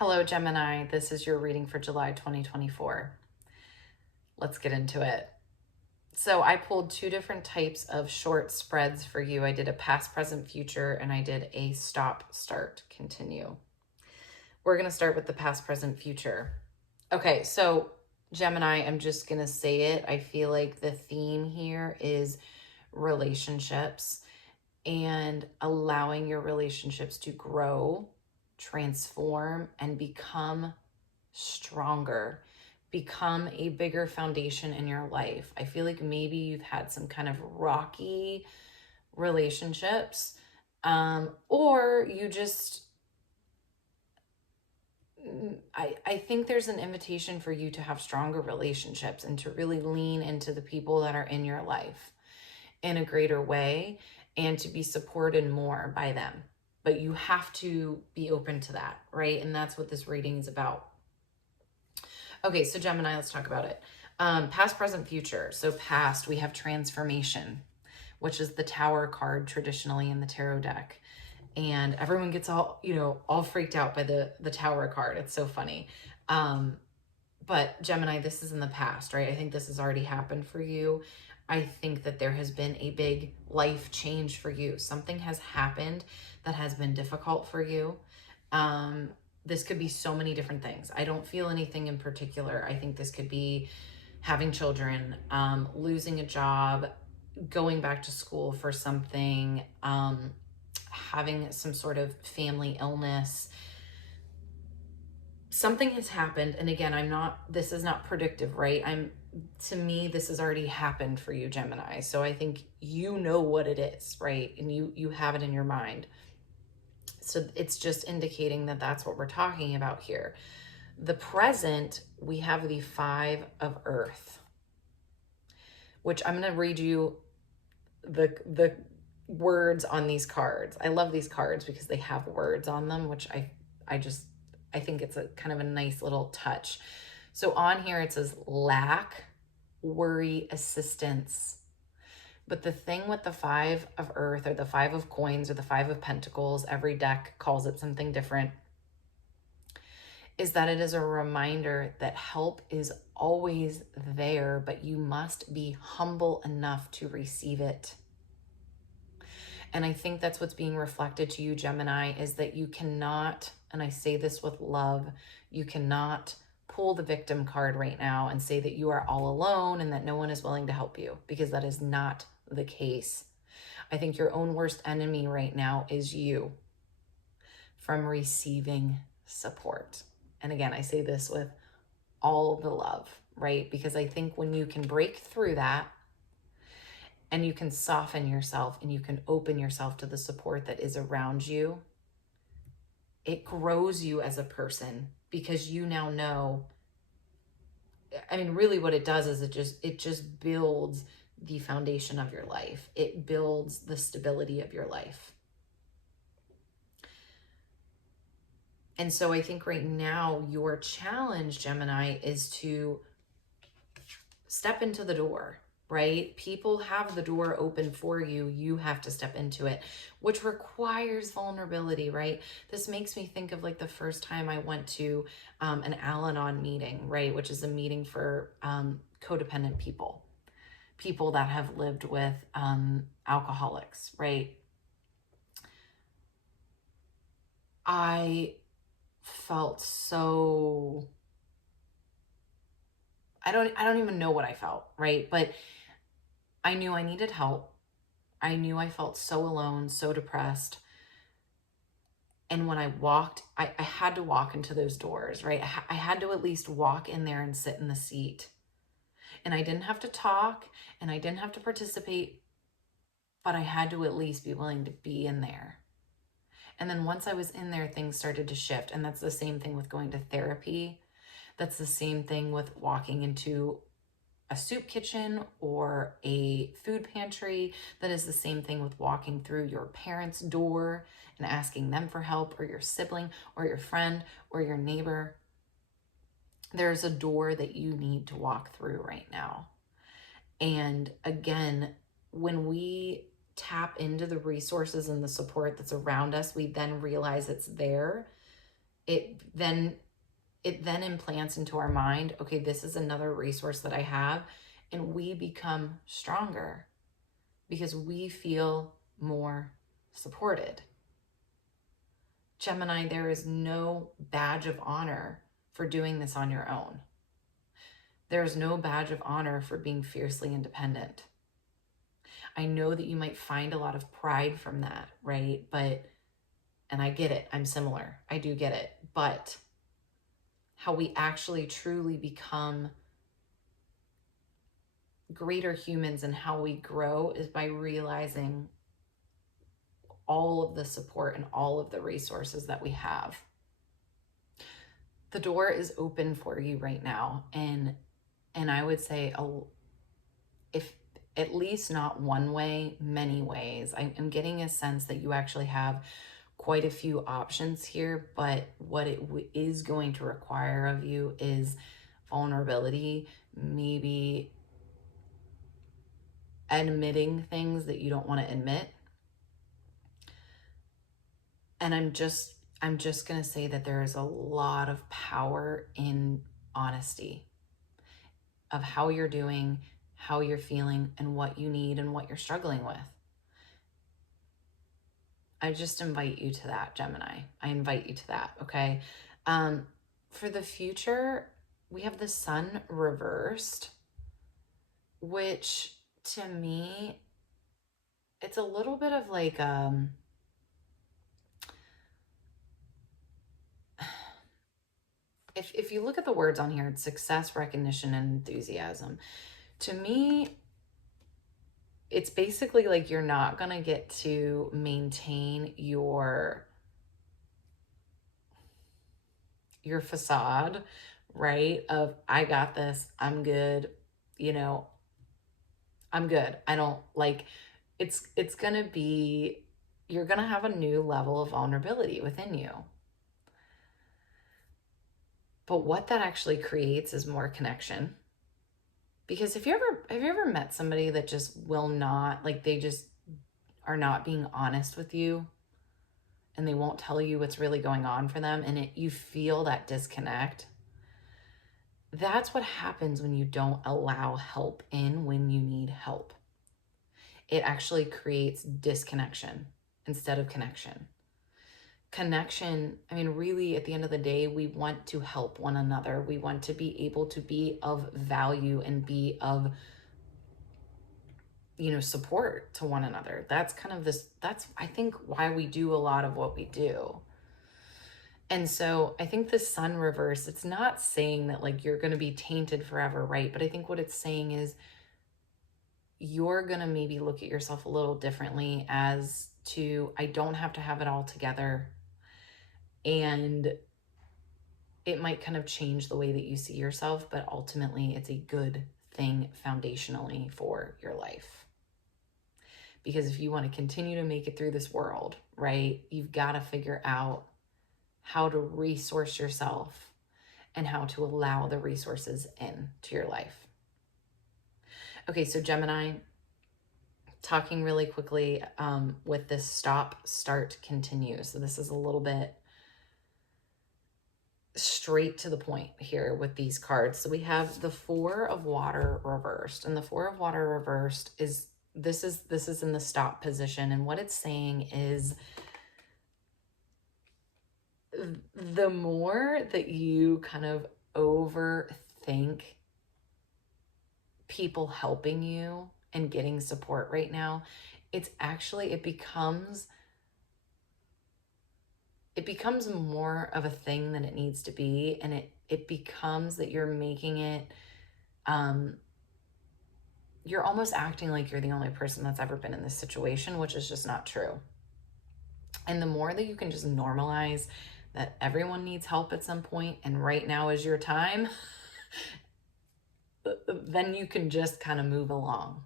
Hello, Gemini. This is your reading for July 2024. Let's get into it. So I pulled two different types of short spreads for you. I did a past, present, future, and I did a stop, start, continue. We're going to start with the past, present, future. Okay, so Gemini, I'm just going to say it. I feel like the theme here is relationships and allowing your relationships to grow, transform, and become stronger, become a bigger foundation in your life. I feel like maybe you've had some kind of rocky relationships, or you just, I think there's an invitation for you to have stronger relationships and to really lean into the people that are in your life in a greater way and to be supported more by them. But you have to be open to that, right? And that's what this reading is about. Okay, so Gemini, let's talk about it. Past, present, future. So past, we have transformation, which is the Tower card traditionally in the tarot deck. And everyone gets all freaked out by the Tower card. It's so funny. But Gemini, this is in the past, right? I think this has already happened for you. I think that there has been a big life change for you. Something has happened that has been difficult for you. This could be so many different things. I don't feel anything in particular. I think this could be having children, losing a job, going back to school for something, having some sort of family illness. Something has happened. And again, this is not predictive, right? To me, this has already happened for you, Gemini. So I think you know what it is, right? And you have it in your mind. So it's just indicating that that's what we're talking about here. The present, we have the Five of Earth, which I'm going to read you the words on these cards. I love these cards because they have words on them, which I think it's a kind of a nice little touch. So on here it says lack, worry, assistance. But the thing with the Five of Earth or the Five of Coins or the Five of Pentacles, every deck calls it something different, is that it is a reminder that help is always there, but you must be humble enough to receive it. And I think that's what's being reflected to you, Gemini, is that you cannot, and I say this with love, you cannot pull the victim card right now and say that you are all alone and that no one is willing to help you, because that is not the case. I think your own worst enemy right now is you from receiving support. And again, I say this with all the love, right? Because I think when you can break through that and you can soften yourself and you can open yourself to the support that is around you, it grows you as a person, because you now know, I mean, really what it does is it just builds the foundation of your life. It builds the stability of your life. And so I think right now your challenge, Gemini, is to step into the door, right? People have the door open for you. You have to step into it, which requires vulnerability, right? This makes me think of like the first time I went to an Al-Anon meeting, right? Which is a meeting for codependent people that have lived with alcoholics, right? I felt so, I don't even know what I felt, right? But I knew I needed help. I knew I felt so alone, so depressed. And when I walked, I had to walk into those doors, right? I had to at least walk in there and sit in the seat. And I didn't have to talk and I didn't have to participate, but I had to at least be willing to be in there. And then once I was in there, things started to shift. And that's the same thing with going to therapy. That's the same thing with walking into a soup kitchen or a food pantry. That is the same thing with walking through your parents' door and asking them for help, or your sibling or your friend or your neighbor. There's a door that you need to walk through right now. And again, when we tap into the resources and the support that's around us, we then realize it's there. it then implants into our mind, okay, this is another resource that I have, and we become stronger because we feel more supported. Gemini, there is no badge of honor for doing this on your own. There's no badge of honor for being fiercely independent. I know that you might find a lot of pride from that, right? And I get it, I'm similar, I do get it, but how we actually truly become greater humans and how we grow is by realizing all of the support and all of the resources that we have. The door is open for you right now. And I would say, if at least not one way, many ways. I'm getting a sense that you actually have quite a few options here, but what it is going to require of you is vulnerability, maybe admitting things that you don't want to admit. And I'm just going to say that there is a lot of power in honesty of how you're doing, how you're feeling, and what you need and what you're struggling with. I just invite you to that, Gemini. I invite you to that, okay? For the future, we have the Sun reversed, which to me, it's a little bit of like, if you look at the words on here, it's success, recognition, and enthusiasm. To me, it's basically like you're not going to get to maintain your facade, right? Of, I got this, I'm good, I'm good. I don't like, it's going to be, you're going to have a new level of vulnerability within you. But what that actually creates is more connection. Because have you ever met somebody that just will not, like, they just are not being honest with you and they won't tell you what's really going on for them, and you feel that disconnect? That's what happens when you don't allow help in when you need help. It actually creates disconnection instead of connection. Connection, I mean, really, at the end of the day, we want to help one another. We want to be able to be of value and be of, support to one another. That's kind of that's, I think, why we do a lot of what we do. And so I think the Sun reverse, it's not saying that like you're going to be tainted forever, right? But I think what it's saying is you're going to maybe look at yourself a little differently as to, I don't have to have it all together. And it might kind of change the way that you see yourself, but ultimately it's a good thing foundationally for your life. Because if you want to continue to make it through this world, right, you've got to figure out how to resource yourself and how to allow the resources in to your life. Okay, so Gemini, talking really quickly with this stop, start, continue. So this is a little bit straight to the point here with these cards. So we have the Four of Water reversed, and the Four of Water reversed is this is in the stop position, and what it's saying is the more that you kind of overthink people helping you and getting support right now, it becomes more of a thing than it needs to be. And it becomes that you're making it, you're almost acting like you're the only person that's ever been in this situation, which is just not true. And the more that you can just normalize that everyone needs help at some point, and right now is your time, then you can just kind of move along,